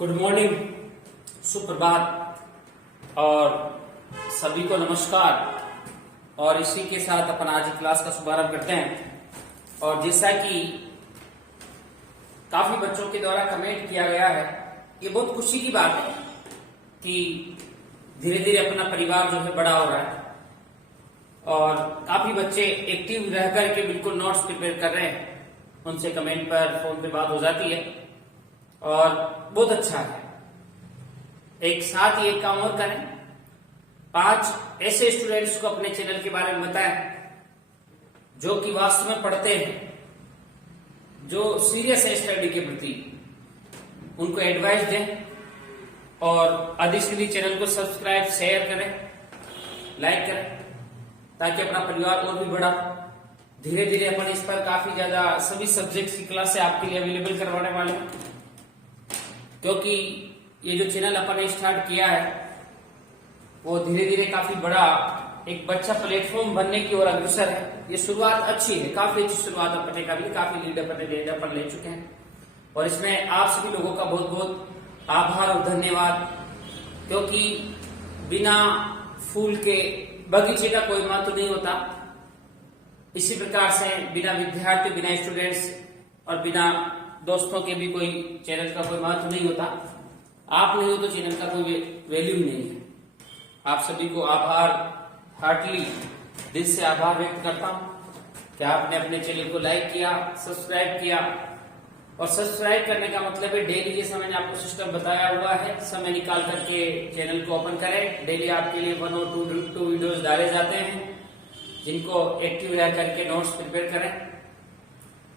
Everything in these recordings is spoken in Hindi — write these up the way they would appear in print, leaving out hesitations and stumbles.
गुड मॉर्निंग, सुप्रभात और सभी को नमस्कार। और इसी के साथ अपन आज की क्लास का शुभारंभ करते हैं। और जैसा कि काफी बच्चों के द्वारा कमेंट किया गया है, ये बहुत खुशी की बात है कि धीरे धीरे अपना परिवार जो है बड़ा हो रहा है और काफी बच्चे एक्टिव रह करके बिल्कुल नोट्स प्रिपेयर कर रहे हैं। उनसे कमेंट पर फोन पे बात हो जाती है और बहुत अच्छा है। एक साथ ही एक काम और करें, 5 ऐसे स्टूडेंट्स को अपने चैनल के बारे में बताएं जो कि वास्तव में पढ़ते हैं, जो सीरियस है स्टडी के प्रति, उनको एडवाइस दें और अधिक से अधिक चैनल को सब्सक्राइब, शेयर करें, लाइक करें ताकि अपना परिवार और भी बढ़ा। धीरे धीरे अपन इस पर काफी ज्यादा सभी सब्जेक्ट्स की क्लासें आपके लिए अवेलेबल करवाने वाले हैं, क्योंकि ये जो चैनल अपन ने स्टार्ट किया है वो धीरे धीरे काफी बड़ा एक बच्चा प्लेटफॉर्म बनने की ओर अग्रसर है। ये शुरुआत अच्छी है, काफी अच्छी शुरुआत अपने का भी, काफी लीड अपन ले चुके हैं और इसमें आप सभी लोगों का बहुत बहुत आभार और धन्यवाद, क्योंकि बिना फूल के बगीचे का कोई महत्व नहीं होता। इसी प्रकार से बिना विद्यार्थी, बिना स्टूडेंट्स और बिना दोस्तों के भी कोई चैनल का कोई महत्व नहीं होता। आप नहीं हो तो चैनल का कोई वैल्यू ही नहीं है। आप सभी को आभार, हार्टली दिल से आभार व्यक्त करता हूं कि आपने अपने चैनल को लाइक किया, सब्सक्राइब किया। और सब्सक्राइब करने का मतलब है डेली, जैसा मैंने आपको सिस्टम बताया हुआ है, समय निकाल करके चैनल को ओपन करें। डेली आपके लिए 1 और 2 वीडियोस डाले जाते हैं जिनको एक्टिव रह करके नोट्स प्रिपेयर करें।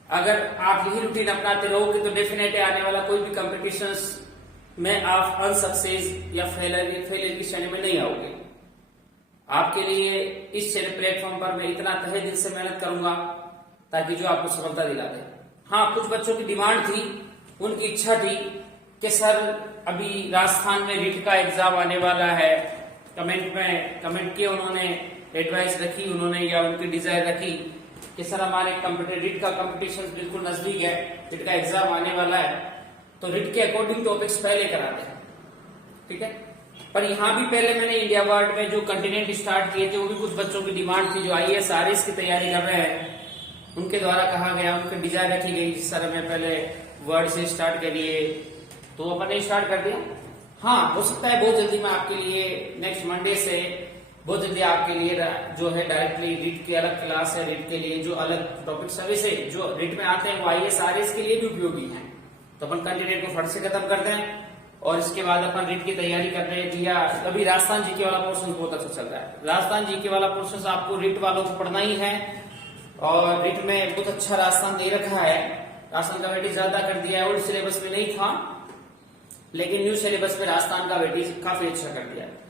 अगर आप यही रूटीन अपनाते रहोगे तो डेफिनेटली आने वाला कोई भी कंपटीशंस में आप अनसक्सेस या फेलियर की श्रेणी में नहीं आओगे। आपके लिए इस प्लेटफॉर्म पर मैं इतना तहे दिल से मेहनत करूंगा ताकि जो आपको सफलता दिला दे। हाँ, कुछ बच्चों की डिमांड थी, उनकी इच्छा थी कि सर अभी राजस्थान में रीट का एग्जाम आने वाला है। कमेंट किए उन्होंने, एडवाइस रखी उन्होंने या उनकी डिजायर रखी कि सर हमारे रीट का कंपटीशन बिल्कुल नजदीक है, रीट का एग्जाम आने वाला है, तो रीट के अकॉर्डिंग टॉपिक्स पहले कराते हैं, ठीक है। पर यहाँ भी पहले मैंने इंडिया वर्ड में जो कंटिनेंट स्टार्ट किए थे वो भी कुछ बच्चों की डिमांड थी जो IAS RS की तैयारी कर रहे हैं। उनके द्वारा कहा गया, उनकी डिजायर रखी गई सर हमें पहले वर्ड से स्टार्ट करिए, तो अपन ने स्टार्ट कर दिया। हाँ, हो सकता है बहुत जल्दी मैं आपके लिए नेक्स्ट मंडे से बहुत जल्दी आपके लिए जो है डायरेक्टली रीट की अलग क्लास है, रीट के लिए जो अलग टॉपिक सर्विस है जो रीट में आते हैं वो IAS RS के लिए भी उपयोगी हैं। तो अपन कंटिनेंट को फट से खत्म करते हैं और इसके बाद अपन रीट की तैयारी कर रहे हैं। या अभी राजस्थान जीके वाला पोर्शन बहुत अच्छा चल रहा है। राजस्थान जीके वाला पोर्शन आपको रीट वालों को पढ़ना ही है और रीट में बहुत अच्छा राजस्थान दे रखा है। राजस्थान का वेटेज ज्यादा कर दिया है, ओल्ड सिलेबस में नहीं था लेकिन न्यू सिलेबस में राजस्थान का वेटेज काफी अच्छा कर दिया है।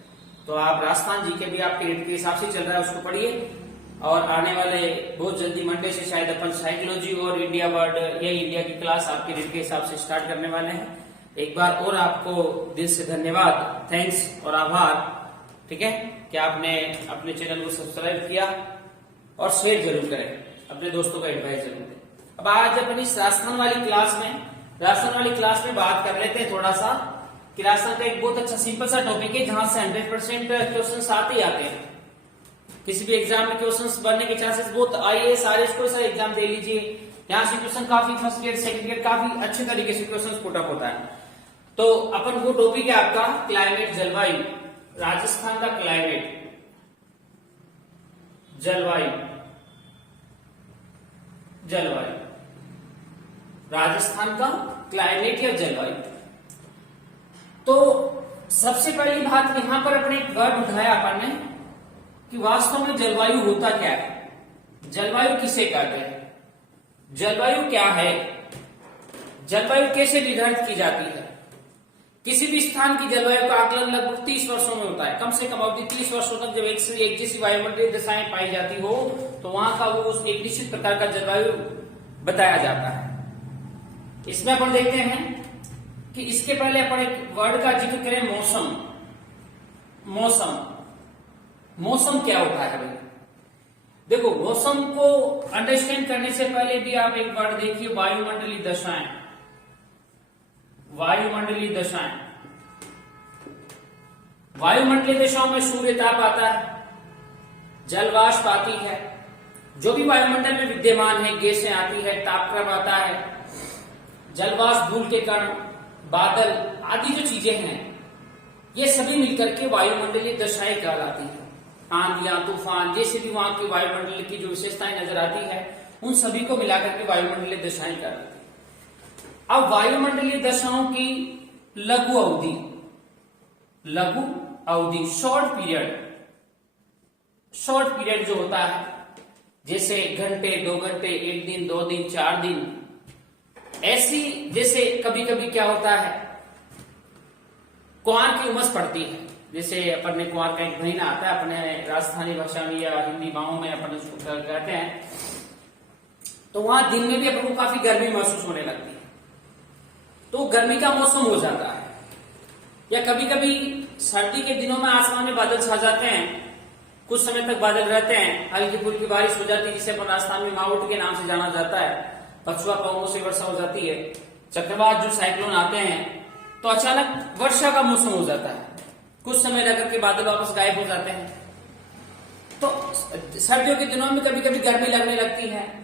तो आप राजस्थान जीके भी आपके रीट के हिसाब से चल रहा है, उसको पढ़िए। और आने वाले बहुत जल्दी मंडे से शायद अपन साइकोलॉजी और इंडिया वर्ड या इंडिया की क्लास आपके रीट के हिसाब से स्टार्ट करने वाले हैं। एक बार और आपको दिल से धन्यवाद, थैंक्स और आभार, ठीक है, कि आपने अपने चैनल को सब्सक्राइब किया और शेयर जरूर करें, अपने दोस्तों को एडवाइस जरूर दें। अब आज अपन इस राजस्थान वाली क्लास में बात कर लेते हैं थोड़ा सा कि राजस्थान का एक बहुत अच्छा सिंपल सा टॉपिक है जहां से 100% क्वेश्चंस आते ही आते हैं। किसी भी एग्जाम में क्वेश्चंस बनने के चांसेस बहुत, IAS RS कोई सा एग्जाम दे लीजिए, यहाँ से क्वेश्चन काफी फर्स्ट ईयर सेकंड ईयर काफी अच्छे तरीके से क्वेश्चन पुट अप होता है। तो अपन वो टॉपिक है आपका क्लाइमेट, जलवायु, राजस्थान का क्लाइमेट, जलवायु, राजस्थान का क्लाइमेट या जलवायु। तो सबसे पहली बात यहां पर अपने एक वर्ड उठाया अपन ने कि वास्तव में जलवायु होता क्या है, जलवायु किसे कहते हैं, जलवायु क्या है, जलवायु कैसे निर्धारित की जाती है। किसी भी स्थान की जलवायु का आकलन लगभग 30 वर्षों में होता है, कम से कम अवधि 30 वर्षों तक। जब एक जैसी वायुमंडलीय दशाएं पाई जाती हो तो वहां का वो एक निश्चित प्रकार का जलवायु बताया जाता है। इसमें अपन देखते हैं कि इसके पहले अपन एक वर्ड का जिक्र करें, मौसम क्या होता है भाई। देखो, मौसम को अंडरस्टैंड करने से पहले भी आप एक वर्ड देखिए, वायुमंडलीय दशाएं। वायुमंडलीय दशाएं। वायुमंडलीय दशाओं में सूर्य ताप आता है, जल वाष्प आती है, जो भी वायुमंडल में विद्यमान है गैसें आती है, तापक्रम आता है, जल वाष्प, धूल के कण, बादल आदि जो चीजें हैं ये सभी मिलकर के वायुमंडलीय दशाएं कहलाती है। आंधियां, तूफान, जैसे भी वहां की वायुमंडल की जो विशेषताएं नजर आती है उन सभी को मिलाकर के वायुमंडलीय दशाएं कहलाती है। अब वायुमंडलीय दशाओं की लघु अवधि, शॉर्ट पीरियड जो होता है, जैसे घंटे, 2 घंटे, 1 दिन, 2 दिन, 4 दिन, ऐसी जैसे कभी कभी क्या होता है कुआर की उमस पड़ती है, जैसे अपन ने कुआर का एक महीना आता है अपने राजस्थानी भाषा में या हिंदी गांवों में अपन उसको कहते हैं, तो वहां दिन में भी अपन को काफी गर्मी महसूस होने लगती है, तो गर्मी का मौसम हो जाता है। या कभी कभी सर्दी के दिनों में आसमान में बादल छा जाते हैं, कुछ समय तक बादल रहते हैं, हल्की फुल्की बारिश हो जाती है जिसे अपन राजस्थान में मावठ के नाम से जाना जाता है, पछुआ पवनों से वर्षा हो जाती है, चक्रवात जो साइक्लोन आते हैं, तो अचानक वर्षा का मौसम हो जाता है, कुछ समय रह करके बादल वापस गायब हो जाते हैं। तो सर्दियों के दिनों में कभी कभी गर्मी लगने लगती है।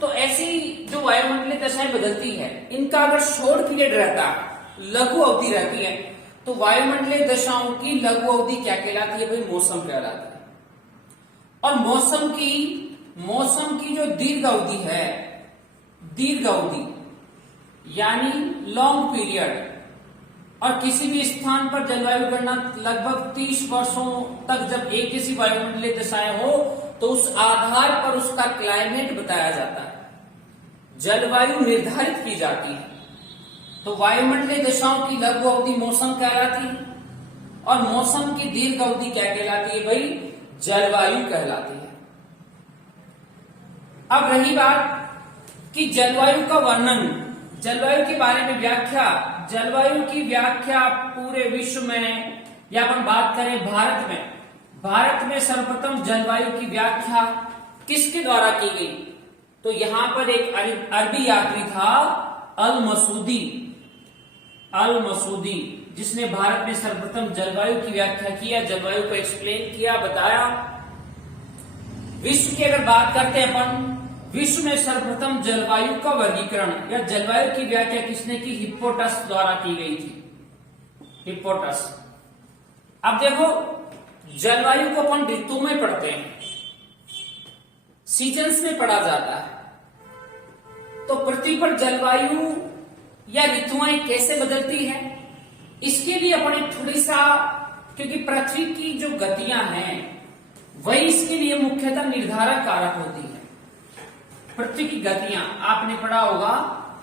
तो ऐसी जो वायुमंडलीय दशाएं बदलती है, इनका अगर शॉर्ट पीरियड रहता है, लघु अवधि रहती है, तो वायुमंडलीय दशाओं की लघु अवधि क्या कहलाती है भाई? मौसम कहलाती है। और मौसम की जो दीर्घ अवधि है, दीर्घ अवधि यानी लॉन्ग पीरियड, और किसी भी स्थान पर जलवायु गणना लगभग 30 वर्षों तक जब एक जैसी वायुमंडलीय दशाएं हो तो उस आधार पर उसका क्लाइमेट बताया जाता है, जलवायु निर्धारित की जाती है। तो वायुमंडलीय दशाओं की लघु अवधि मौसम कहलाती है, और मौसम की दीर्घ अवधि क्या कहलाती है भाई? जलवायु कहलाती है। अब रही बात कि जलवायु का वर्णन, जलवायु के बारे में व्याख्या, जलवायु की व्याख्या पूरे विश्व में, या अपन बात करें भारत में सर्वप्रथम जलवायु की व्याख्या किसके द्वारा की गई? तो यहां पर एक अरबी यात्री था अल मसूदी, जिसने भारत में सर्वप्रथम जलवायु की व्याख्या किया, जलवायु को एक्सप्लेन किया, बताया। विश्व की अगर बात करते हैं अपन, विश्व में सर्वप्रथम जलवायु का वर्गीकरण या जलवायु की व्याख्या किसने की? हिप्पोटास द्वारा की गई थी, हिप्पोटास। अब देखो, जलवायु को अपन ऋतु में पढ़ते हैं, सीजन्स में पढ़ा जाता है। तो पृथ्वी पर जलवायु या ऋतुएं कैसे बदलती है, इसके लिए अपन थोड़ी सा, क्योंकि पृथ्वी की जो गतियां हैं वही इसके लिए मुख्यतः निर्धारक कारक होती है। पृथ्वी की गतियां आपने पढ़ा होगा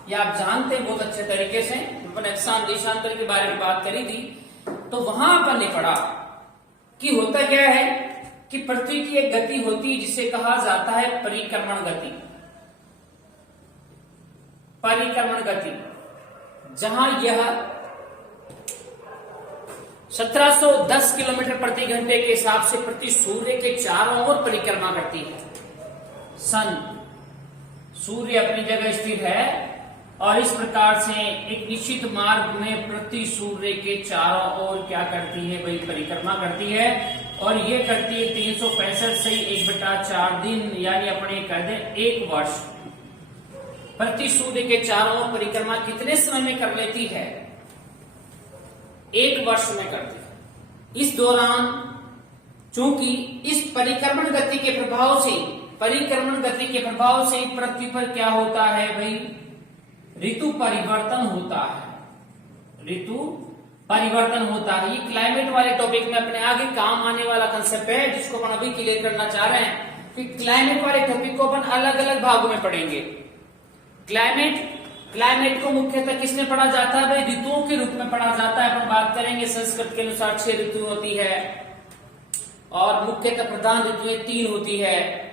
या आप जानते हैं बहुत अच्छे तरीके से, अपन अक्षांश देशांतर के बारे में बात करी थी, तो वहां अपन ने पढ़ा कि होता क्या है कि पृथ्वी की एक गति होती है जिसे कहा जाता है परिक्रमण गति। परिक्रमण गति, जहां यह 1710 किलोमीटर प्रति घंटे के हिसाब से पृथ्वी सूर्य के चारों ओर परिक्रमा करती है। सूर्य अपनी जगह स्थिर है और इस प्रकार से एक निश्चित मार्ग में पृथ्वी सूर्य के चारों ओर क्या करती है भाई? परिक्रमा करती है। और ये करती है 365 से 1/4 दिन, यानी अपने कह दें 1 वर्ष। पृथ्वी सूर्य के चारों ओर परिक्रमा कितने समय में कर लेती है? 1 वर्ष में करती है। इस दौरान चूंकि इस परिक्रमण गति के प्रभाव से पृथ्वी पर क्या होता है भाई? ऋतु परिवर्तन होता है, ऋतु परिवर्तन होता है। ये क्लाइमेट वाले टॉपिक में अपने आगे काम आने वाला कंसेप्ट है, जिसको अपन अभी क्लियर करना चाह रहे हैं कि क्लाइमेट वाले टॉपिक को अपन अलग अलग भागों में पढ़ेंगे। क्लाइमेट को मुख्यतः किसमें पढ़ा जाता है भाई? ऋतुओं के रूप में पढ़ा जाता है। अपन बात करेंगे संस्कृत के अनुसार 6 ऋतु होती है, और मुख्यतः प्रधान ऋतुएं 3 होती है।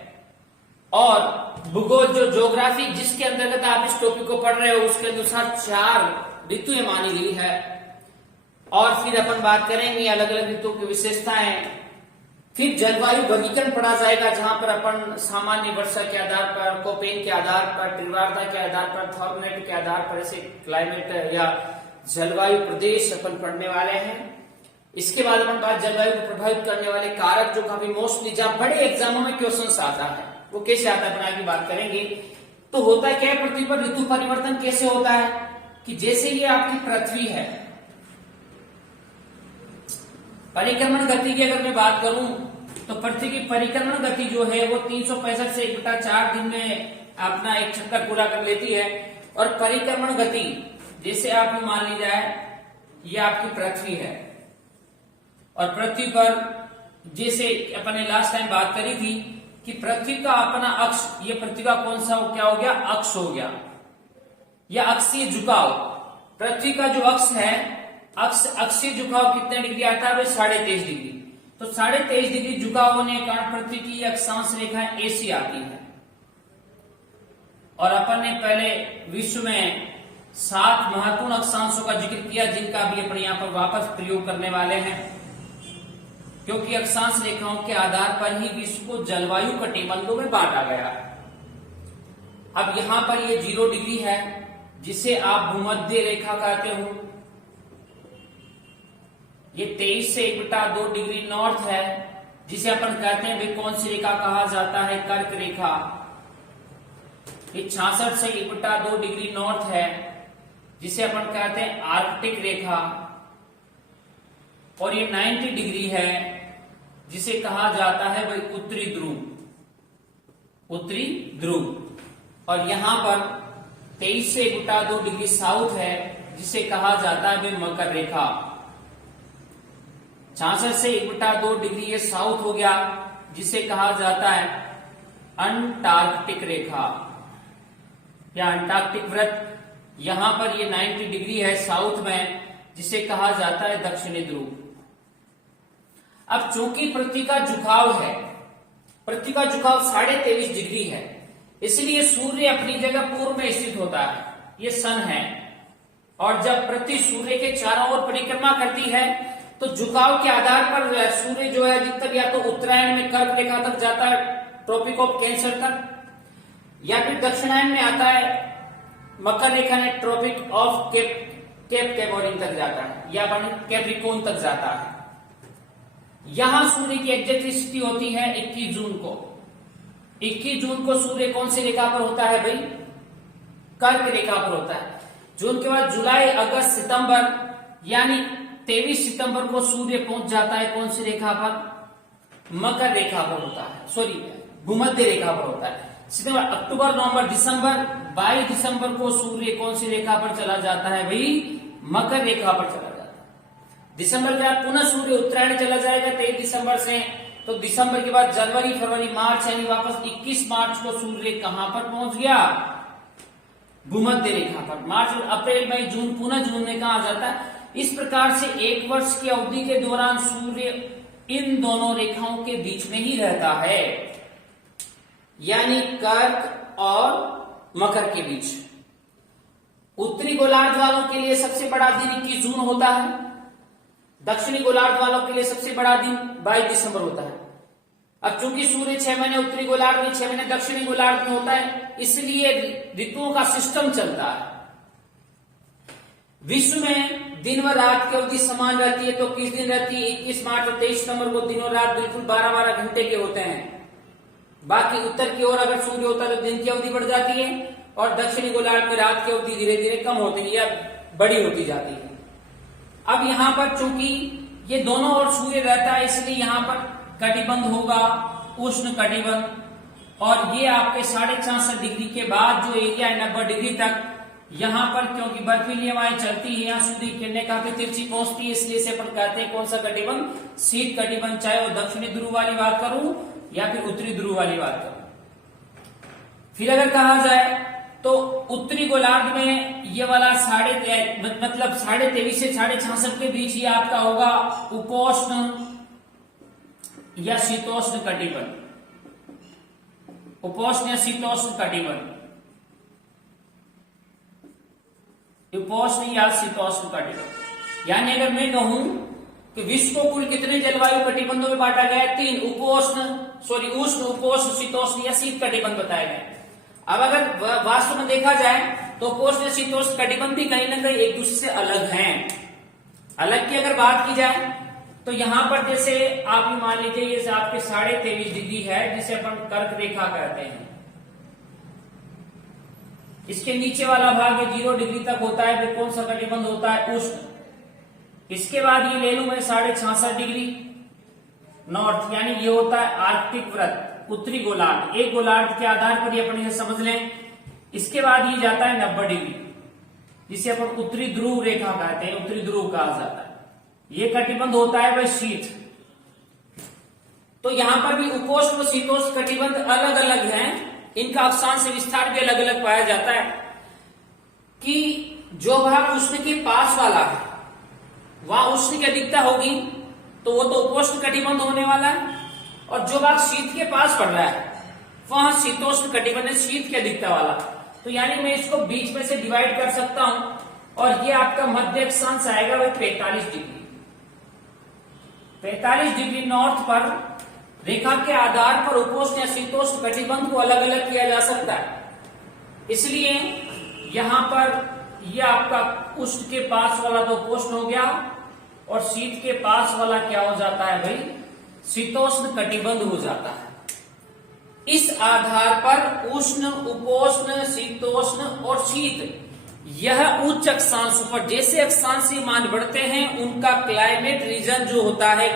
और भूगोल जो ज्योग्राफी जिसके अंतर्गत आप इस टॉपिक को पढ़ रहे हो, उसके अनुसार 4 ऋतुएं मानी गई है। और फिर अपन बात करेंगे अलग अलग ऋतुओं की विशेषताएं। फिर जलवायु वर्गीकरण पढ़ा जाएगा, जहां पर अपन सामान्य वर्षा के आधार पर, कोपेन के आधार पर, तीव्रता के आधार पर, थर्मोमीटर के आधार पर ऐसे क्लाइमेट या जलवायु प्रदेश अपन पढ़ने वाले हैं। इसके बाद अपन बात जलवायु को प्रभावित करने वाले कारक, जो काफी मोस्टली जब बड़े एग्जामों में क्वेश्चन आता है, वो कैसे आता है अपन आगे बात करेंगे। तो होता है क्या है, पृथ्वी पर ऋतु परिवर्तन कैसे होता है कि जैसे ये आपकी पृथ्वी है, परिक्रमण गति की अगर मैं बात करूं तो पृथ्वी की परिक्रमण गति जो है वो 365 से 1/4 दिन में अपना एक चक्कर पूरा कर लेती है। और परिक्रमण गति जैसे आप मान ली जाए ये आपकी पृथ्वी है, और पृथ्वी पर जैसे अपन ने लास्ट टाइम बात करी थी कि पृथ्वी का अपना अक्ष, ये पृथ्वी का कौन सा क्या हो गया, अक्ष हो गया, या अक्षीय झुकाव। पृथ्वी का जो अक्ष है, अक्षीय झुकाव कितने डिग्री आता है, 23.5 डिग्री। तो 23.5 डिग्री झुकाव होने के कारण पृथ्वी की अक्षांश रेखा ऐसी आती है। और अपन ने पहले विश्व में 7 महत्वपूर्ण अक्षांशों का जिक्र किया, जिनका भी अपन यहाँ पर वापस प्रयोग करने वाले हैं, क्योंकि अक्षांश रेखाओं के आधार पर ही विश्व को जलवायु कटिबंधों में बांटा गया है। अब यहां पर ये 0 डिग्री है, जिसे आप भूमध्य रेखा कहते हो। ये 23 से 1/2 डिग्री नॉर्थ है, जिसे अपन कहते हैं कौन सी रेखा कहा जाता है, कर्क रेखा। ये 66 से 1/2 डिग्री नॉर्थ है, जिसे अपन कहते हैं आर्कटिक रेखा। और ये 90 डिग्री है, जिसे कहा जाता है भाई उत्तरी ध्रुव, उत्तरी ध्रुव। और यहां पर 23 से 1/2 डिग्री साउथ है, जिसे कहा जाता है भाई मकर रेखा। 66 से 1/2 डिग्री ये साउथ हो गया, जिसे कहा जाता है अंटार्कटिक रेखा या अंटार्कटिक वृत्त। यहां पर ये 90 डिग्री है साउथ में, जिसे कहा जाता है दक्षिणी ध्रुव। अब चूंकि पृथ्वी का झुकाव है, पृथ्वी का झुकाव 23.5 डिग्री है, इसलिए सूर्य अपनी जगह पूर्व में स्थित होता है, ये सन है। और जब पृथ्वी सूर्य के चारों ओर परिक्रमा करती है, तो झुकाव के आधार पर सूर्य जो है अधिकतर या तो उत्तरायण में कर्क रेखा तक जाता है, ट्रॉपिक ऑफ कैंसर तक, या फिर दक्षिणायन में आता है मकर रेखा ने ट्रॉपिक ऑफ केप कैमोरिन तक जाता है, या कैप्रिकॉर्न तक जाता है। यहां सूर्य की एग्जैक्ट स्थिति होती है 21 जून को। 21 जून को सूर्य कौन सी रेखा पर होता है भाई, कर्क रेखा पर होता है। जून के बाद जुलाई, अगस्त, सितंबर, यानी 23 सितंबर को सूर्य पहुंच जाता है कौन सी रेखा पर, मकर रेखा पर होता है, सॉरी भूमध्य रेखा पर होता है। सितंबर, अक्टूबर, नवंबर, दिसंबर, 22 दिसंबर को सूर्य कौन सी रेखा पर चला जाता है भाई, मकर रेखा पर चला जाता है। दिसंबर के बाद पुनः सूर्य उत्तरायण चला जाएगा 23 दिसंबर से। तो दिसंबर के बाद जनवरी, फरवरी, मार्च, यानी वापस 21 मार्च को सूर्य कहां पर पहुंच गया, भूमध्य रेखा पर। मार्च, अप्रैल, मई, जून, पुनः जून में कहा जाता है। इस प्रकार से एक वर्ष की अवधि के दौरान सूर्य इन दोनों रेखाओं के बीच में ही रहता है, यानी कर्क और मकर के बीच। उत्तरी गोलार्ध वालों के लिए सबसे बड़ा दिन 21 जून होता है, दक्षिणी गोलार्ध वालों के लिए सबसे बड़ा दिन 22 दिसंबर होता है। अब चूंकि सूर्य 6 महीने उत्तरी गोलार्ध में, 6 महीने दक्षिणी गोलार्ध में होता है, इसलिए ऋतुओं का सिस्टम चलता है। विश्व में दिन व रात की अवधि समान रहती है, तो किस दिन रहती है, 21 मार्च और 23 सितंबर को दिन और रात बिल्कुल 12-12 घंटे के होते हैं। बाकी उत्तर की ओर अगर सूर्य होता है तो दिन की अवधि बढ़ जाती है, और दक्षिणी गोलार्ध में रात की अवधि धीरे धीरे कम होती है या बड़ी होती जाती है। अब यहाँ पर चूंकि ये दोनों ओर सूर्य रहता है, इसलिए यहाँ पर कटिबंध होगा, उष्ण कटिबंध। और ये आपके 66.5 डिग्री के बाद जो एरिया है 90 डिग्री तक, यहाँ पर क्योंकि बर्फीली हवाएं चलती है, यहाँ सूर्य की किरणें काफी तिरछी पहुंचती है, इसलिए से अपन कहते हैं कौन सा कटिबंध, शीत कटिबंध। चाहे वो दक्षिणी ध्रुव वाली बात करूं या फिर उत्तरी ध्रुव वाली बात करूं। फिर अगर कहा जाए तो उत्तरी गोलार्ध में ये वाला 23.5 से 66.5 के बीच ये आपका होगा उपोष्ण या शीतोष्ण कटिबंध, उपोष्ण या शीतोष्ण कटिबंध, उपोष्ण या शीतोष्ण कटिबंध। यानी अगर मैं कहूं कि विश्व को कुल कितने जलवायु कटिबंधों में बांटा गया है, 3 उष्ण, उपोष्ण, शीतोष्ण या शीत कटिबंध बताए गए। अब अगर वास्तव में देखा जाए तो उपोष्ण शीतोष्ण कटिबंध भी कहीं ना कहीं एक दूसरे से अलग हैं। अलग की अगर बात की जाए तो यहां पर जैसे आप ही मान लीजिए ये आपके 23.5 डिग्री है जिसे अपन कर्क रेखा कहते हैं। इसके नीचे वाला भाग ये 0 डिग्री तक होता है, फिर कौन सा कटिबंध होता है? उष्ण। इसके बाद ये ले लू मैं 66.5 डिग्री नॉर्थ, यानी ये होता है आर्कटिक वृत्त, उत्तरी गोलार्ध। एक गोलार्ध के आधार पर ये अपन इसे समझ लें। इसके बाद ये जाता है 90 डिग्री जिसे अपन उत्तरी ध्रुव रेखा कहते हैं, उत्तरी ध्रुव कहा जाता है। ये कटिबंध होता है वह शीत। तो यहां पर भी उपोष्ण और शीतोष्ण कटिबंध अलग अलग हैं, इनका अक्षांश विस्तार भी अलग अलग पाया जाता है। कि जो भाग उष्ण के पास वाला है वहां उष्ण की अधिकता होगी तो वो तो उपोष्ण कटिबंध होने वाला है, और जो भाग शीत के पास पड़ रहा है वहां शीतोष्ण कटिबंध, शीत की अधिकता वाला। तो यानी मैं इसको बीच में से डिवाइड कर सकता हूं, और ये आपका मध्य अक्षांश आएगा वह 45 डिग्री। 45 डिग्री नॉर्थ पर रेखा के आधार पर उपोष्ण या शीतोष्ण कटिबंध को अलग अलग किया जा सकता है। इसलिए यहां पर यह आपका उष्ण के पास वाला तो उपोष्ण हो गया, और शीत के पास वाला क्या हो जाता है भाई? शीतोष्ण कटिबंध हो जाता है। इस आधार पर उष्ण, उपोष्ण, शीतोष्ण और शीत यह उच्च अक्षांश पर जैसे अक्षांश मान बढ़ते हैं उनका क्लाइमेट रीजन जो होता है,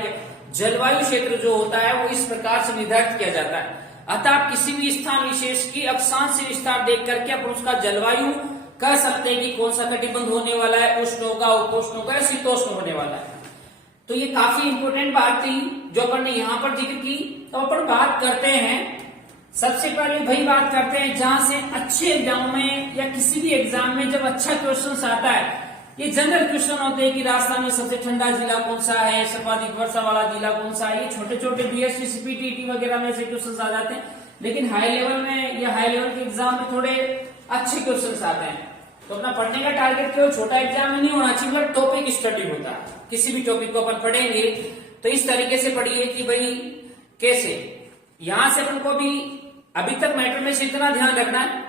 जलवायु क्षेत्र जो होता है, वो इस प्रकार से निर्धारित किया जाता है। अतः आप किसी भी स्थान विशेष की अक्षांश विस्तार देख करके आप उसका जलवायु कह सकते हैं कि कौन सा कटिबंध होने वाला है, उष्ण होगा, उपोष्ण होगा या शीतोष्ण होने वाला है। तो ये काफी इंपोर्टेंट बात थी जो अपन ने यहाँ पर जिक्र की। तो अपन बात करते हैं, सबसे पहले वही बात करते हैं जहां से अच्छे एग्जाम में या किसी भी एग्जाम में जब अच्छा क्वेश्चन आता है, ये जनरल क्वेश्चन होते हैं कि राजस्थान में सबसे ठंडा जिला कौन सा है, सर्वाधिक वर्षा वाला जिला कौन सा है। ये छोटे छोटे बीएससी, सीपीटी वगैरह में से क्वेश्चन आ जाते हैं, लेकिन हाई लेवल में या हाई लेवल के एग्जाम में थोड़े अच्छे क्वेश्चन आते हैं। तो अपना पढ़ने का टारगेट केवल छोटा एग्जाम में नहीं होना चाहिए, मतलब टॉपिक स्टडी होता है। किसी भी टॉपिक को अपन पढ़ेंगे तो इस तरीके से पढ़िए कि भाई कैसे, यहां से अपन को भी अभी तक मैटर में से इतना ध्यान रखना है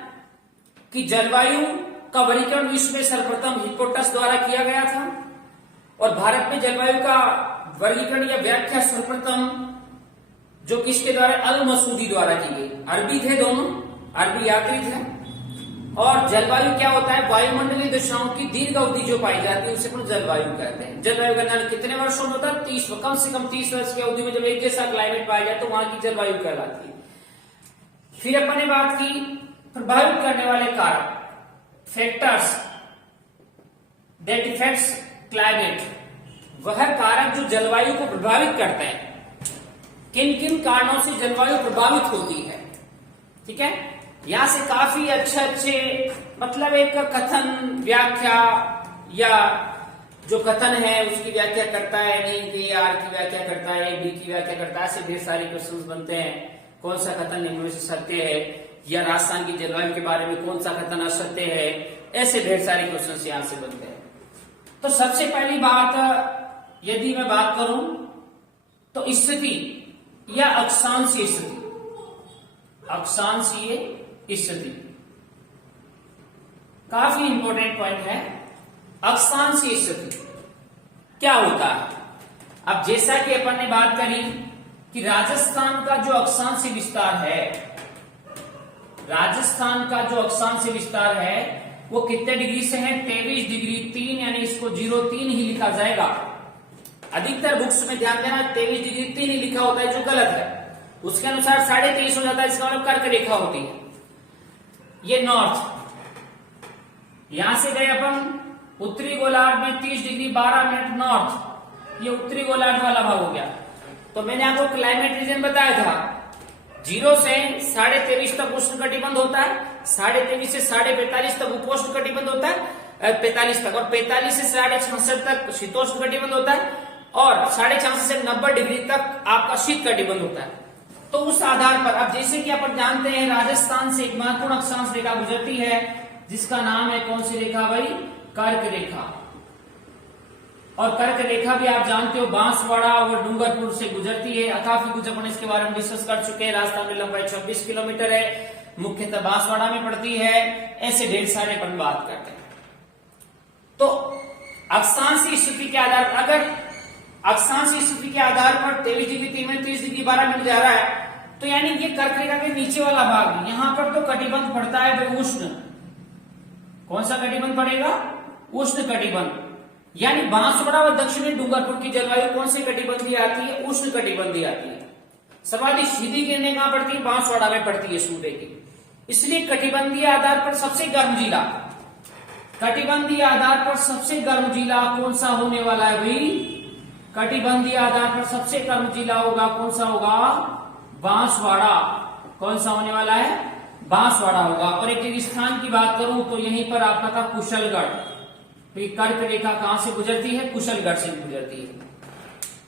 कि जलवायु का वर्गीकरण विश्व में सर्वप्रथम हिप्पोक्रेटस द्वारा किया गया था, और भारत में जलवायु का वर्गीकरण या व्याख्या सर्वप्रथम जो किसके द्वारा? अल मसूदी द्वारा की गई। अरबी थे दोनों, अरबी यात्री थे। और जलवायु क्या होता है? वायुमंडलीय दशाओं की दीर्घ अवधि जो पाई जाती है उसे अपन जलवायु कहते हैं। जलवायु का निर्माण कितने वर्षों में होता है? 30, कम से कम 30 वर्ष की अवधि में जब एक जैसा क्लाइमेट पाया जाए तो वहां की जलवायु कहलाती है। फिर अपन ने बात की प्रभावित करने वाले कारक, फैक्टर्स दैट इफेक्ट्स क्लाइमेट, वह कारक जो जलवायु को प्रभावित करते हैं। किन किन कारणों से जलवायु प्रभावित होती है, ठीक है। यहां से काफी अच्छे मतलब एक कथन, व्याख्या, या जो कथन है उसकी व्याख्या करता है, नहीं कि आर की व्याख्या करता है, बी की व्याख्या करता है, ऐसे ढेर सारे क्वेश्चन बनते हैं। कौन सा कथन निम्न में से सत्य है, या राजस्थान की जलवायु के बारे में कौन सा कथन असत्य है, ऐसे ढेर सारे क्वेश्चन यहां से बनते हैं। तो सबसे पहली बात यदि मैं बात करूं तो स्थिति या अक्षांशीय स्थिति, अक्षांशीय स्थिति काफी इंपॉर्टेंट पॉइंट है। अक्षांशीय स्थिति क्या होता है? अब जैसा कि अपन ने बात करी कि राजस्थान का जो अक्षांशीय विस्तार है, राजस्थान का जो अक्षांशीय विस्तार है वो कितने डिग्री से है? 23 डिग्री 3, यानी इसको 03 ही लिखा जाएगा। अधिकतर बुक्स में ध्यान देना 23 डिग्री 3 ही लिखा होता है, जो गलत है। उसके अनुसार 23.5 हो जाता है, इसका मतलब कर्क रेखा होती है। ये नॉर्थ, यहां से गए अपन उत्तरी गोलार्ध में 30 डिग्री 12 मिनट नॉर्थ, ये उत्तरी गोलार्ध वाला भाग हो गया। तो मैंने आपको क्लाइमेट रीजन बताया था, 0 से 23.5 तक उष्ण कटिबंध होता है, 23.5 से 45.5 तक उपोष्ण कटिबंध होता है, 45 तक, और 45 से 66.5 तक शीतोष्ण कटिबंध होता है, और 66.5 से 90 डिग्री तक आपका शीत कटिबंध होता है। तो उस आधार पर अब जैसे कि अपन जानते हैं राजस्थान से एक महत्वपूर्ण अक्षांश रेखा गुजरती है जिसका नाम है कौन सी रेखा भाई? कर्क रेखा। और कर्क रेखा भी आप जानते हो बांसवाड़ा और डूंगरपुर से गुजरती है। काफी कुछ अपन इसके बारे में डिस्कस कर चुके हैं। राजस्थान में लंबाई 26 किलोमीटर है, मुख्यतः बांसवाड़ा में पड़ती है, ऐसे ढेर सारे अपन बात करते हैं। तो अक्षांशीय स्थिति के आधार पर, अगर अक्षांशीय स्थिति के आधार पर 23 डिग्री 30 डिग्री 12 मिनट जा रहा है, तो यानी ये कर्क रेखा के नीचे वाला भाग, यहां पर तो कटिबंध पड़ता है भाई उष्ण। कौन सा कटिबंध पड़ेगा? उष्ण कटिबंध। यानी बांसवाड़ा व दक्षिणी डूंगरपुर की जलवायु कौन सी कटिबंधी आती है? उष्ण कटिबंधी आती है। सर्वाधिक सीधी किरणें कहां पड़ती है? बांसवाड़ा में पड़ती है सूर्य की। इसलिए कटिबंधीय आधार पर सबसे गर्म जिला, कटिबंधीय आधार पर सबसे गर्म जिला कौन सा होने वाला है भाई? कटिबंधीय आधार पर सबसे गर्म जिला होगा, कौन सा होगा? बांसवाड़ा। कौन सा होने वाला है? बांसवाड़ा होगा। और एक स्थान की बात करूं तो यहीं पर आपका था कुशलगढ़। तो कर्क रेखा कहां से गुजरती है? कुशलगढ़ से गुजरती है,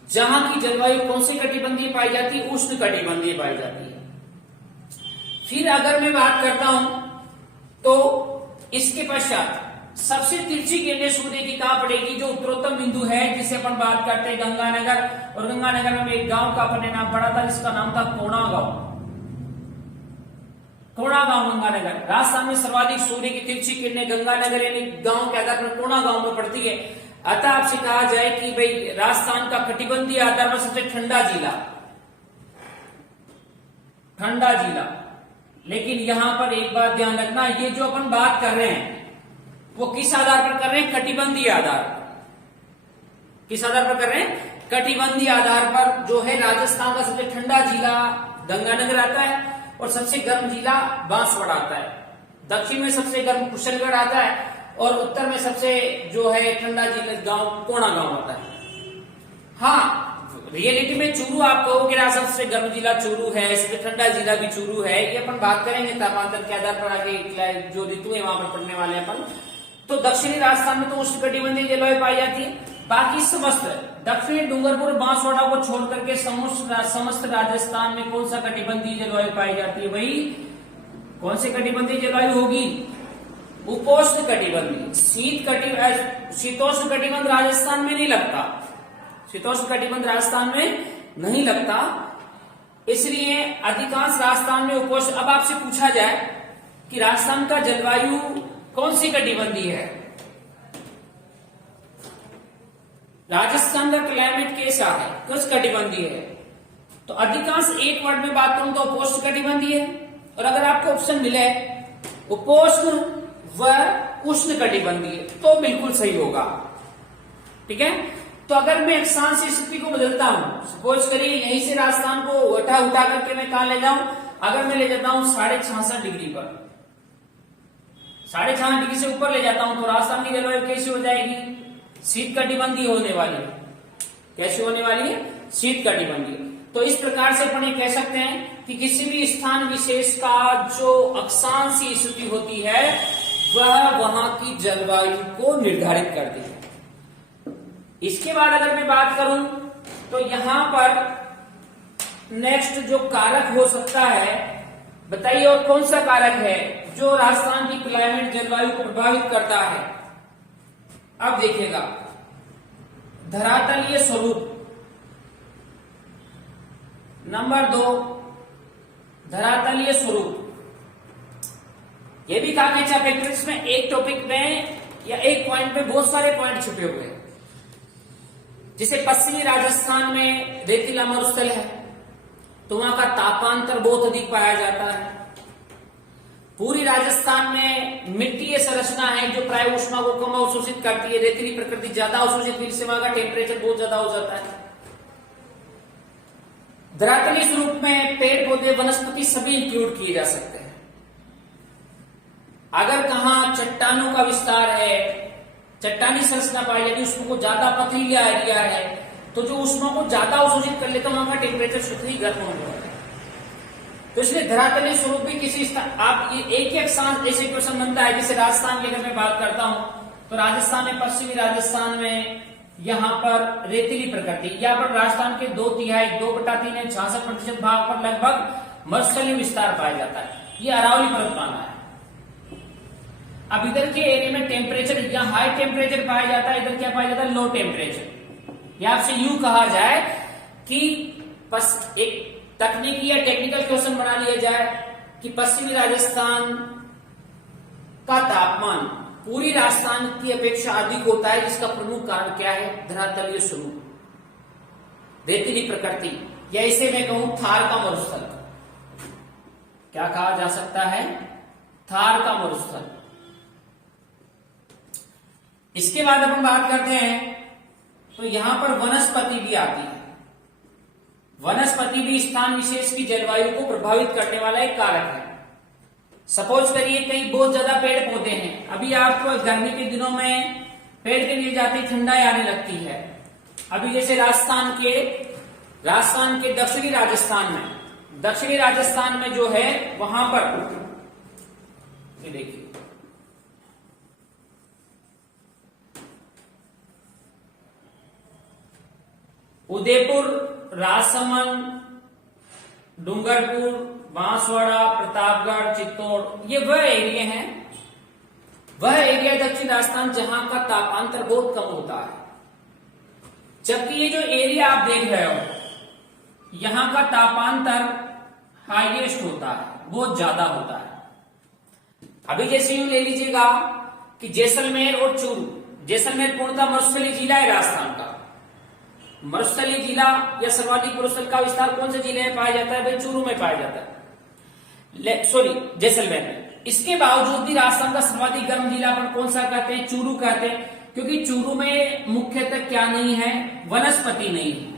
जहां की जलवायु कौन सी कटिबंधीय पाई जाती है? उष्ण कटिबंधीय पाई जाती है। फिर अगर मैं बात करता हूं तो इसके पश्चात सबसे तिरछी किरणें सूर्य की कहां पड़ेगी? जो उत्तरोत्तम बिंदु है जिसे अपन बात करते हैं गंगानगर, और गंगानगर में एक गांव का अपने नाम पड़ा था जिसका नाम था कोणा गांव। कोणा गांव गंगानगर। राजस्थान में सर्वाधिक सूर्य की तिरछी किरणें गंगानगर यानी गांव के आधार पर कोणा गांव में पड़ती है। अतः आपसे कहा जाए कि भाई राजस्थान का कटिबंधीय आधार पर सबसे ठंडा जिला, ठंडा जिला। लेकिन यहां पर एक बात ध्यान रखना, ये जो अपन बात कर रहे हैं वो किस आधार पर कर रहे हैं? कटिबंधीय आधार। किस आधार पर कर रहे हैं? कटिबंधीय आधार पर। जो है राजस्थान का सबसे ठंडा जिला गंगानगर आता है और सबसे गर्म जिला बांसवाड़ा आता है। दक्षिण में सबसे गर्म कुशलगढ़ आता है और उत्तर में सबसे जो है ठंडा जिला गांव कोणा गांव आता है। हाँ, रियलिटी में चूरू आप कहोगे राजस्थान सबसे गर्म जिला चूरू है, सबसे ठंडा जिला भी चूरू है। ये अपन बात करेंगे तापांतर के आधार पर आगे जो ऋतु है वहां पर पढ़ने वाले हैं अपन। तो दक्षिणी राजस्थान में तो उष्णकटिबंधीय जलवायु पाई जाती है। बाकी समस्त दक्षिणी डूंगरपुर बांसवाड़ा को छोड़ करके समस्त राजस्थान में कौन सा कटिबंधीय जलवायु पाई जाती है भाई? कौन सी कटिबंधीय जलवायु होगी? उपोष्ण कटिबंधीय। शीतोष्ण कटिबंध राजस्थान में नहीं लगता, शीतोष्ण कटिबंध राजस्थान में नहीं लगता, इसलिए अधिकांश राजस्थान में उपोष्ण। अब आपसे पूछा जाए कि राजस्थान का जलवायु कौन सी कटिबंधीय है? राजस्थान का क्लाइमेट कैसा है? किस कटिबंधीय है? तो अधिकांश एक वर्ड में बात करूं तो उपोष्ण कटिबंधीय है। और अगर आपको ऑप्शन मिले उपोष्ण व उष्ण कटिबंधीय तो बिल्कुल सही होगा। ठीक है, तो अगर मैं अक्षांशीय स्थिति को बदलता हूं, सपोज करिए यहीं से राजस्थान को उठा करके मैं कहां ले जाऊं? अगर मैं ले जाता हूं 66.5 डिग्री पर, 66.5 डिग्री से ऊपर ले जाता हूं तो राजस्थान की जलवायु कैसी हो जाएगी? शीत कटिबंधीय होने वाली है। कैसी होने वाली है? शीत कटिबंधीय। तो इस प्रकार से अपन ये कह सकते हैं कि किसी भी स्थान विशेष का जो अक्षांशीय स्थिति होती है वह वहां की जलवायु को निर्धारित करती है। इसके बाद अगर मैं बात करूं तो यहां पर नेक्स्ट जो कारक हो सकता है, बताइए और कौन सा कारक है जो राजस्थान की क्लाइमेट जलवायु को प्रभावित करता है? अब देखिएगा, धरातलीय स्वरूप। नंबर 2, धरातलीय स्वरूप। यह भी कहा गया चैप्टर में एक टॉपिक में या एक पॉइंट में बहुत सारे पॉइंट छुपे हुए हैं। जिसे पश्चिमी राजस्थान में रेतीला मरुस्थल है तो वहां का तापांतर बहुत अधिक पाया जाता है। पूरी राजस्थान में मिट्टी संरचना है जो प्राय ऊष्मा को कम अवशोषित करती है। रेतीली प्रकृति ज्यादा अवशोषित होने से वहां का टेम्परेचर बहुत ज्यादा हो जाता है। धरातलीय स्वरूप में पेड़ पौधे वनस्पति सभी इंक्लूड किए जा सकते हैं। अगर कहां चट्टानों का विस्तार है, चट्टानी संरचना पाई जाती है, ऊष्मा को ज्यादा पथरीला एरिया है तो जो ऊष्मा को ज्यादा अवशोषित कर लेता है वहां का टेम्परेचर स्वतः ही गर्म होने वाला है। तो इसलिए धरातलीय स्वरूप भी किसी आप ये एक ही अक्षांश ऐसे क्वेश्चन बनता है। जैसे राजस्थान की अगर मैं बात करता हूं तो राजस्थान में, पश्चिमी राजस्थान में यहां पर रेतीली प्रकृति, यहाँ पर राजस्थान के 2/3 2/3 या 66% भाग पर लगभग मरुस्थलीय विस्तार पाया जाता है। ये अरावली पर्वतमाला है। अब इधर के एरिया में टेम्परेचर, यहाँ हाई टेम्परेचर पाया जाता है, इधर क्या पाया जाता है? Low temperature. या आपसे यूं कहा जाए कि बस एक तकनीकी या टेक्निकल क्वेश्चन बना लिया जाए कि पश्चिमी राजस्थान का तापमान पूरी राजस्थान की अपेक्षा अधिक होता है, जिसका प्रमुख कारण क्या है? धरातलीय स्वरूप, रेतीली प्रकृति, या इसे मैं कहूं थार का मरुस्थल। क्या कहा जा सकता है? थार का मरुस्थल। इसके बाद अपन बात करते हैं तो यहां पर वनस्पति भी आती है। वनस्पति भी स्थान विशेष की जलवायु को प्रभावित करने वाला एक कारक है। सपोज करिए कहीं बहुत ज्यादा पेड़ पौधे हैं, अभी आप गर्मी के दिनों में पेड़ के नीचे जाते ही ठंडाई आने लगती है। अभी जैसे राजस्थान के दक्षिणी राजस्थान में जो है वहां पर ये देखिए उदयपुर, राजसमंद, डूंगरपुर, बांसवाड़ा, प्रतापगढ़, चित्तौड़, ये वह एरिया हैं, वह एरिया दक्षिण राजस्थान जहां का तापांतर बहुत कम होता है। जबकि ये जो एरिया आप देख रहे हो यहां का तापांतर हाईएस्ट होता है, बहुत ज्यादा होता है। अभी जैसे यूं ले लीजिएगा कि जैसलमेर और चूरू, जैसलमेर पूर्णतः मरुस्थलीय जिला है राजस्थान का। मरुस्थलीय जिला या सर्वाधिक मरुस्थल का विस्तार कौन से जिले में पाया जाता है? भाई चूरू में पाया जाता है, सॉरी जैसलमेर में। इसके बावजूद भी राजस्थान का सर्वाधिक गर्म जिला अपन कौन सा कहते हैं? चूरू कहते हैं, क्योंकि चूरू में मुख्यतः क्या नहीं है? वनस्पति नहीं है,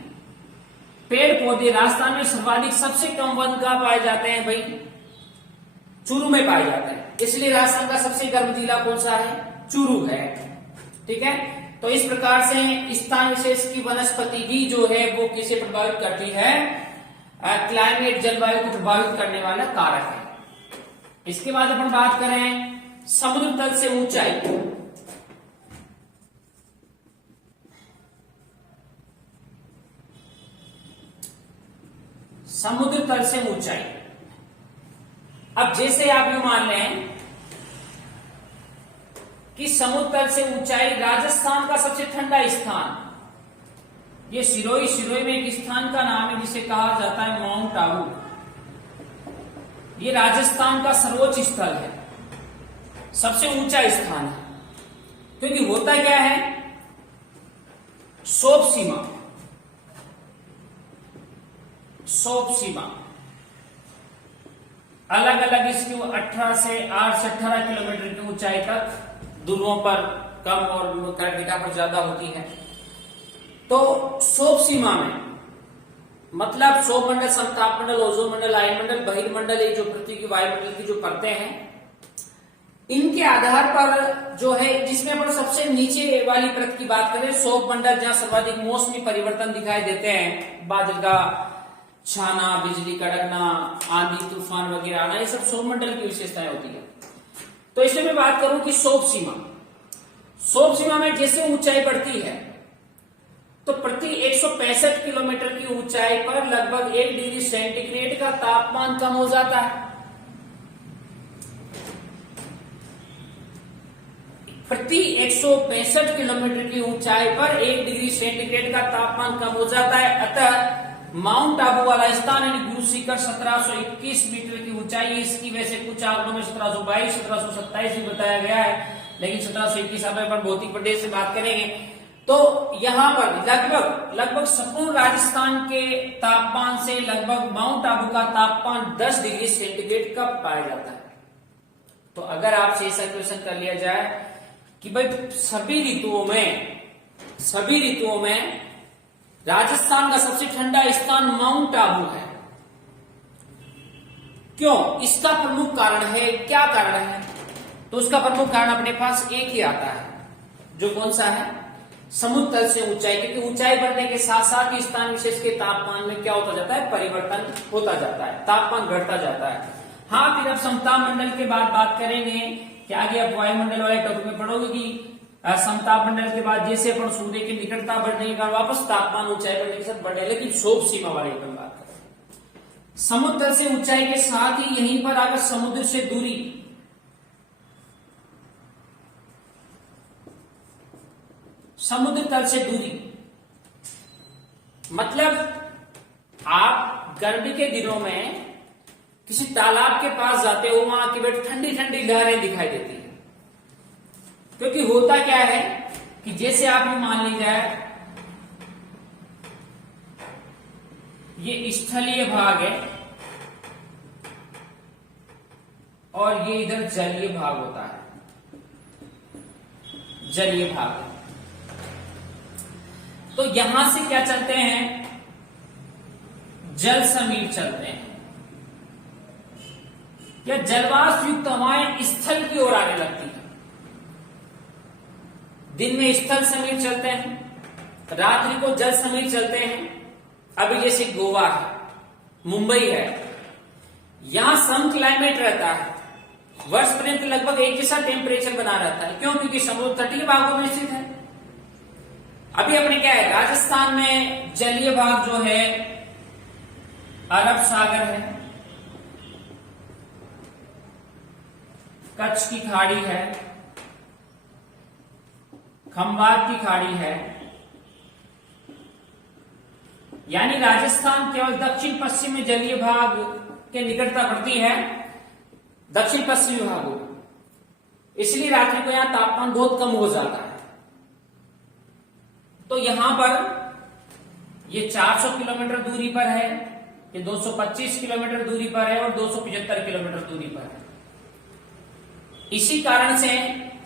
पेड़ पौधे। राजस्थान में सर्वाधिक सबसे कम वन कहां पाए जाते हैं? भाई चूरू में पाए जाते हैं, इसलिए राजस्थान का सबसे गर्म जिला कौन सा है? चूरू है। ठीक है, तो इस प्रकार से स्थान विशेष की वनस्पति भी जो है वो किसे प्रभावित करती है? क्लाइमेट, जलवायु को प्रभावित करने वाला कारक है। इसके बाद अपन बात करें समुद्र तल से ऊंचाई। समुद्र तल से ऊंचाई, अब जैसे आप यूं मान लें कि समुद्र तल से ऊंचाई राजस्थान का सबसे ठंडा स्थान, ये सिरोही में एक स्थान का नाम है जिसे कहा जाता है माउंट आबू। ये राजस्थान का सर्वोच्च स्थल है, सबसे ऊंचा स्थान है, क्योंकि होता क्या है? सोप सीमा अलग अलग इसकी 18 से 18 किलोमीटर की ऊंचाई तक दूरों पर कम और अंटार्कटिका पर ज्यादा होती है। तो सोप सीमा में मतलब सौर मंडल, समताप मंडल, ओजोन मंडल, आयनमंडल, बहिर्मंडल, ये जो पृथ्वी की वायुमंडल की जो परतें हैं, इनके आधार पर जो है, जिसमें अपन सबसे नीचे वाली परत की बात करें, सौर मंडल, जहां सर्वाधिक मौसमी परिवर्तन दिखाई देते हैं, बादल का छाना, बिजली कड़कना, आंधी तूफान वगैरह आना, ये सब सौर मंडल की विशेषताएं होती है। तो इसमें मैं बात करूं कि सोप सीमा में जैसे ऊंचाई बढ़ती है तो प्रति 165 किलोमीटर की ऊंचाई पर लगभग 1 डिग्री सेंटीग्रेड का तापमान कम हो जाता है। प्रति 165 किलोमीटर की ऊंचाई पर 1 डिग्री सेंटीग्रेड का तापमान कम हो जाता है। अतः माउंट आबू वाला स्थान यानी गुरु शिखर 1721 मीटर की ऊंचाई, इसकी वैसे कुछ आंकड़ों में 1722, 1727 भी बताया गया है, लेकिन 1721 पर भौतिक प्रदेश से बात करेंगे तो यहां पर लगभग संपूर्ण राजस्थान के तापमान से लगभग माउंट आबू का तापमान 10 डिग्री सेंटीग्रेड का पाया जाता है। तो अगर आपसे ऐसा क्वेश्चन कर लिया जाए कि भाई सभी ऋतुओं में राजस्थान का सबसे ठंडा स्थान माउंट आबू है, क्यों? इसका प्रमुख कारण है, क्या कारण है? तो उसका प्रमुख कारण अपने पास एक ही आता है, जो कौन सा है? समुद्र तल से ऊंचाई। क्योंकि ऊंचाई बढ़ने के साथ साथ ही स्थान विशेष के तापमान में क्या होता जाता है? परिवर्तन होता जाता है, तापमान घटता जाता है। हाँ, फिर अब समताप मंडल के बाद बात करेंगे कि आगे आप वायुमंडल वाले टॉपिक में पढ़ोगे कि समताप मंडल के बाद जैसे अपन सूर्य की निकटता बढ़ने के कारण वापस तापमान ऊंचाई बढ़ने के साथ बढ़े, लेकिन सोप सीमा वाले की बात करें। समुद्र तल से ऊंचाई के साथ ही यहीं पर आकर समुद्र से दूरी, समुद्र तल से दूरी मतलब आप गर्मी के दिनों में किसी तालाब के पास जाते हो, वहां की बेट ठंडी ठंडी लहरें दिखाई देती है। क्योंकि होता क्या है कि जैसे आप ये मान लीजिए ये स्थलीय भाग है और ये इधर जलीय भाग होता है, जलीय भाग। तो यहां से क्या चलते हैं, जल समीर चलते हैं, या जलवाष्प युक्त हवाएं स्थल की ओर आने लगती है। दिन में स्थल समीर चलते हैं, रात्रि को जल समीर चलते हैं। अभी जैसे गोवा है, मुंबई है, यहां सम क्लाइमेट रहता है, वर्ष पर्यंत लगभग एक जैसा टेम्परेचर बना रहता है। क्यों? क्योंकि समुद्र तटीय भागों में स्थित है। अभी अपने क्या है, राजस्थान में जलीय भाग जो है अरब सागर है, कच्छ की खाड़ी है, खंबात की खाड़ी है, यानी राजस्थान केवल दक्षिण पश्चिम में जलीय भाग के निकटता पड़ती है दक्षिण पश्चिमी भागों, इसलिए रात्रि को यहां तापमान बहुत कम हो जाता है। तो यहां पर ये 400 किलोमीटर दूरी पर है, ये 225 किलोमीटर दूरी पर है और 275 किलोमीटर दूरी पर है। इसी कारण से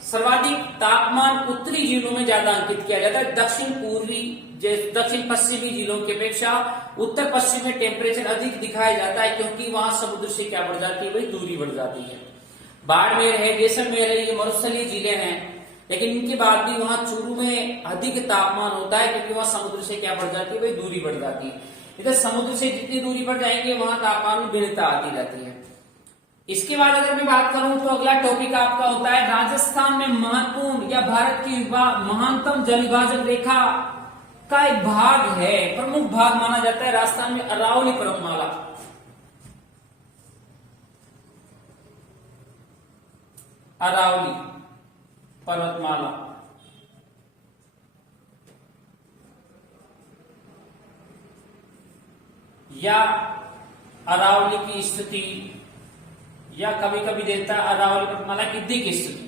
सर्वाधिक तापमान उत्तरी जिलों में ज्यादा अंकित किया जाता है। दक्षिण पूर्वी दक्षिण पश्चिमी जिलों की अपेक्षा उत्तर पश्चिम में टेम्परेचर अधिक दिखाया जाता है, क्योंकि वहां समुद्र से क्या बढ़ जाती है भाई, दूरी बढ़ जाती है। बाड़मेर है, जैसलमेर है, ये मरुस्थलीय जिले हैं, लेकिन इनके बाद भी वहां चूरू में अधिक तापमान होता है, क्योंकि वहां समुद्र से क्या बढ़ जाती है भाई, दूरी बढ़ जाती है। इधर समुद्र से जितनी दूरी बढ़ जाएंगे वहां तापमान में भिन्नता आती रहती है। इसके बाद अगर मैं बात करूं तो अगला टॉपिक आपका होता है राजस्थान में महत्वपूर्ण या भारत की महानतम जल विभाजन रेखा का एक भाग है, प्रमुख भाग माना जाता है राजस्थान में अरावली पर्वतमाला। अरावली पर्वतमाला या अरावली की स्थिति, या कभी कभी देता है अरावली पर्वतमाला की दिक् स्थिति।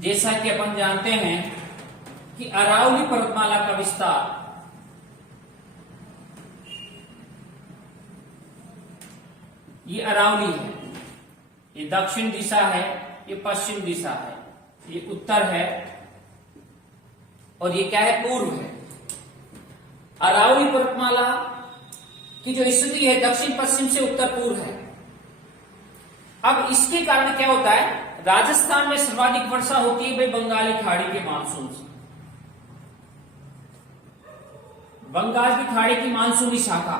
जैसा कि अपन जानते हैं कि अरावली पर्वतमाला का विस्तार ये अरावली है, ये दक्षिण दिशा है, ये पश्चिम दिशा है, ये उत्तर है और ये क्या है, पूर्व है। अरावली पर्वतमाला की जो स्थिति है दक्षिण पश्चिम से उत्तर पूर्व है। अब इसके कारण क्या होता है, राजस्थान में सर्वाधिक वर्षा होती है भाई बंगाली खाड़ी के मानसून से। बंगाल की खाड़ी की मानसूनी शाखा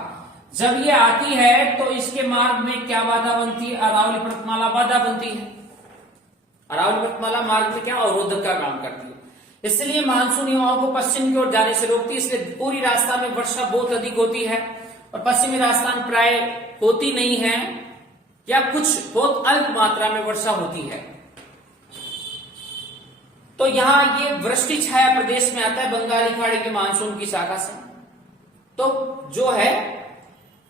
जब ये आती है तो इसके मार्ग में क्या बाधा बनती है, अरावली पर्वतमाला बाधा बनती है। अरावली पर्वतमाला मार्ग में क्या अवरोधक का काम करती है, इसलिए मानसूनी हवाओं को पश्चिम की ओर जाने से रोकती है। इसलिए पूरी राजस्थान में वर्षा बहुत अधिक होती है और पश्चिमी राजस्थान प्राय होती नहीं है या कुछ बहुत अल्प मात्रा में वर्षा होती है। तो यहां ये वृष्टि छाया प्रदेश में आता है बंगाली खाड़ी के मानसून की शाखा से। तो जो है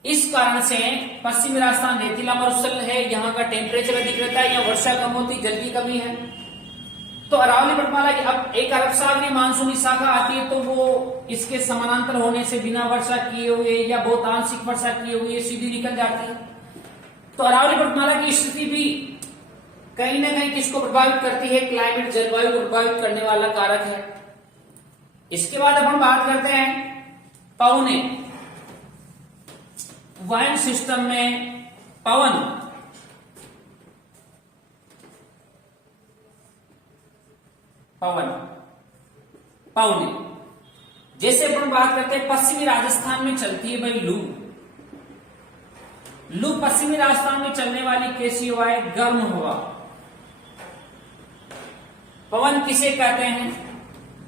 इस कारण से पश्चिमी राजस्थान रेतीला मरुस्थल है, यहाँ का टेम्परेचर अधिक रहता है, यहाँ वर्षा कम होती, जल की कमी है। तो अरावली पर्वतमाला की अब एक अरब सागरीय मानसूनी शाखा आती है, तो वो इसके समानांतर होने से बिना वर्षा किए हुए या बहुत आंशिक वर्षा किए हुए सीधी निकल जाती है। तो अरावली पर्वतमाला की स्थिति भी कहीं ना कहीं किसको प्रभावित करती है, क्लाइमेट जलवायु को प्रभावित करने वाला कारक है। इसके बाद अब हम बात करते हैं पवने। वायु सिस्टम में पवन पवने जैसे अपन बात करते हैं पश्चिमी राजस्थान में चलती है भाई लू पश्चिमी राजस्थान में चलने वाली कैसी हवा है, गर्म हवा। पवन किसे कहते हैं,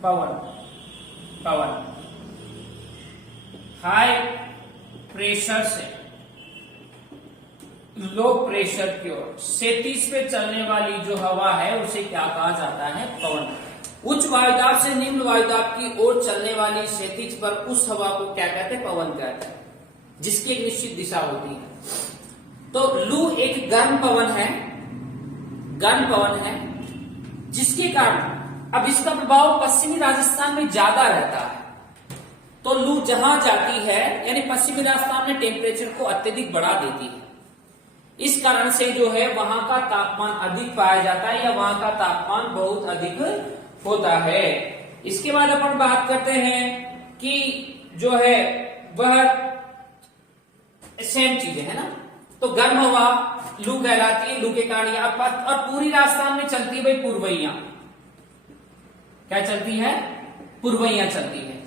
पवन हाई प्रेशर से लो प्रेशर की ओर क्षैतिज पे चलने वाली जो हवा है उसे क्या कहा जाता है, पवन। उच्च वायुदाब से निम्न वायुदाब की ओर चलने वाली क्षैतिज पर उस हवा को क्या कहते हैं, पवन कहते हैं। जिसकी एक निश्चित दिशा होती है। तो लू एक गर्म पवन है, जिसके कारण अब इसका प्रभाव पश्चिमी राजस्थान में ज्यादा रहता है। तो लू जहां जाती है यानी पश्चिमी राजस्थान में टेम्परेचर को अत्यधिक बढ़ा देती है। इस कारण से जो है वहां का तापमान अधिक पाया जाता है या वहां का तापमान बहुत अधिक होता है। इसके बाद अपन बात करते हैं कि जो है वह सेम चीजें है ना। तो गर्म हवा लू कहलाती है, लू के कारण और पूरी राजस्थान में चलती है भाई पूर्वइयां। क्या चलती है? पूर्वइयां चलती है।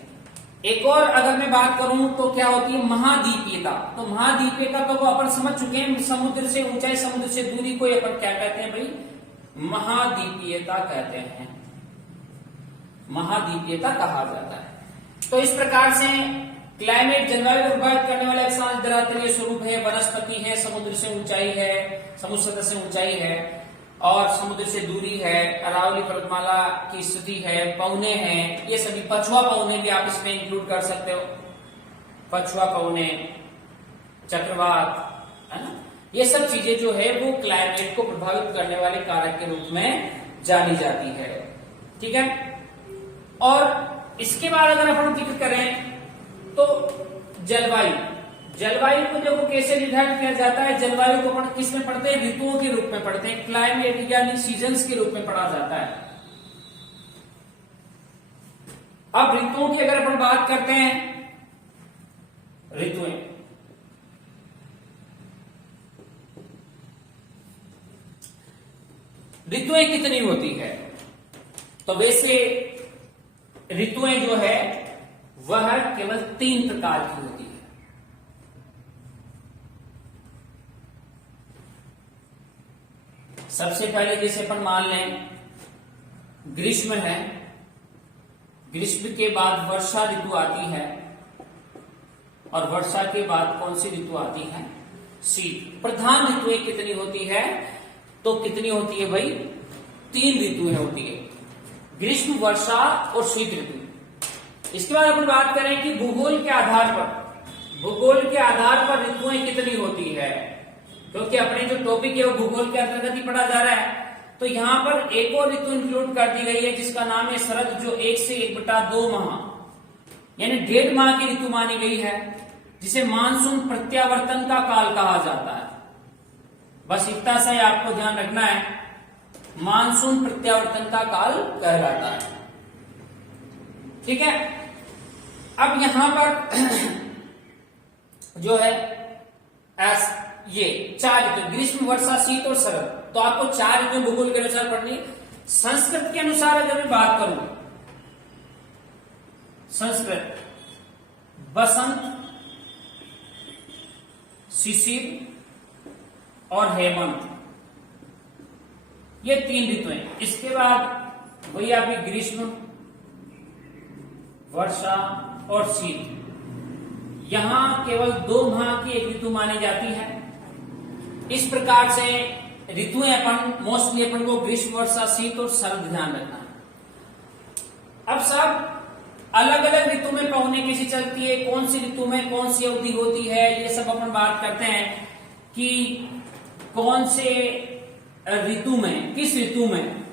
एक और अगर मैं बात करूं तो क्या होती है? महाद्वीपीयता। तो महाद्वीपीयता तो वो अपन समझ चुके हैं, समुद्र से ऊंचाई, समुद्र से दूरी को अपन क्या कहते हैं भाई? महाद्वीपीयता कहते हैं, महाद्वीपीयता कहा जाता है। तो इस प्रकार से क्लाइमेट जलवायु को प्रभावित करने वाले अक्षांश धरातलीय स्वरूप है, वनस्पति है, समुद्र से ऊंचाई है, समुद्र सतह से ऊंचाई है और समुद्र से दूरी है, अरावली पर्वतमाला की स्थिति है, पौने हैं, ये सभी पछुआ पौने भी आप इसमें इंक्लूड कर सकते हो। पछुआ पौने, चक्रवात, है ना, ये सब चीजें जो है वो क्लाइमेट को प्रभावित करने वाले कारक के रूप में जानी जाती है। ठीक है। और इसके बाद अगर अपन जिक्र करें तो जलवायु को देखो कैसे निर्धारित किया जाता है। जलवायु को अपन किस में पढ़ते हैं? ऋतुओं के रूप में पढ़ते हैं, क्लाइमेट यानी सीजन्स के रूप में पढ़ा जाता है। अब ऋतुओं की अगर अपन बात करते हैं, ऋतुएं कितनी होती है? तो वैसे ऋतुएं जो है वह केवल 3 प्रकार की होती है। सबसे पहले जैसे अपन मान लें ग्रीष्म है, ग्रीष्म के बाद वर्षा ऋतु आती है और वर्षा के बाद कौन सी ऋतु आती है? शीत। प्रधान ऋतुएं कितनी होती है? तो कितनी होती है भाई? 3 ऋतुएं होती है, ग्रीष्म, वर्षा और शीत ऋतु। इसके बाद अपन बात करें कि भूगोल के आधार पर ऋतुएं कितनी होती है, क्योंकि अपने जो टॉपिक है वो भूगोल के अंतर्गत ही पढ़ा जा रहा है। तो यहां पर एक और ऋतु इंक्लूड कर दी गई है जिसका नाम है शरद, जो 1 से 1/2 माह यानी 1.5 माह की ऋतु मानी गई है, जिसे मानसून प्रत्यावर्तन का काल कहा जाता है। बस इतना सा ही आपको ध्यान रखना है, मानसून प्रत्यावर्तन का काल कहलाता है। ठीक है। अब यहां पर जो है ये 4 ऋतु, ग्रीष्म, वर्षा, शीत और शरद, तो आपको 4 ऋतु भूगोल के अनुसार पढ़नी है। संस्कृत के अनुसार अगर मैं बात करूं, संस्कृत बसंत, शिशिर और हेमंत, ये 3 ऋतुएं। इसके बाद वही आपकी ग्रीष्म, वर्षा और शीत, यहां केवल 2 माह की एक ऋतु मानी जाती है। इस प्रकार से ऋतुएं अपन मोस्टली अपन को ग्रीष्म, वर्षा, शीत और शरद ध्यान रखना है। अब सब अलग अलग ऋतु में पौने कैसी चलती है, कौन सी ऋतु में कौन सी अवधि होती है, ये सब अपन बात करते हैं कि कौन से ऋतु में, किस ऋतु में